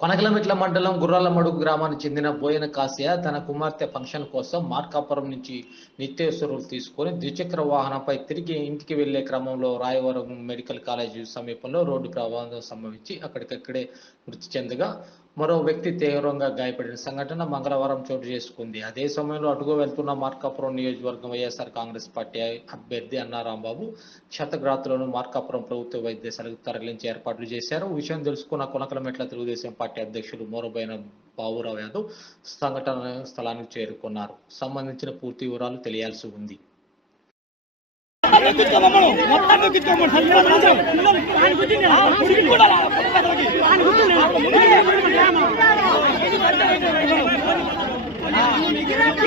నగలమిట్ల మండలం గుర్రాలమడుగు గ్రామానికి చెందిన బోయన కాసియా తన కుమార్తె ఫంక్షన్ కోసం మార్కాపురం నుంచి నిత్యావసరాలు తీసుకొని ద్విచక్ర వాహనంపై తిరిగి ఇంటికి వెళ్ళే క్రమంలో రాయవరం మెడికల్ కాలేజీ సమీపంలో రోడ్డు ప్రమాదం సంభవించి అక్కడికక్కడే మృతి చెందగా మరో వ్యక్తి తీవ్రంగా గాయపడిన సంఘటన మంగళవారం చోటు చేసుకుంది. అదే సమయంలో అటుగా వెళ్తున్న మార్కాపురం నియోజకవర్గం వైఎస్ఆర్ కాంగ్రెస్ పార్టీ అభ్యర్థి అన్నారాంబాబు క్షతగ్రాతులను మార్కాపురం ప్రభుత్వ వైద్యశాలకు తరలించి ఏర్పాట్లు చేశారు. విషయం తెలుసుకున్న కొనకలమెట్ల తెలుగుదేశం పార్టీ అధ్యక్షులు మోరబైన బాబురావు యాదవ్ సంఘటన స్థలానికి చేరుకున్నారు. సంబంధించిన పూర్తి వివరాలు తెలియాల్సి ఉంది. ఆయన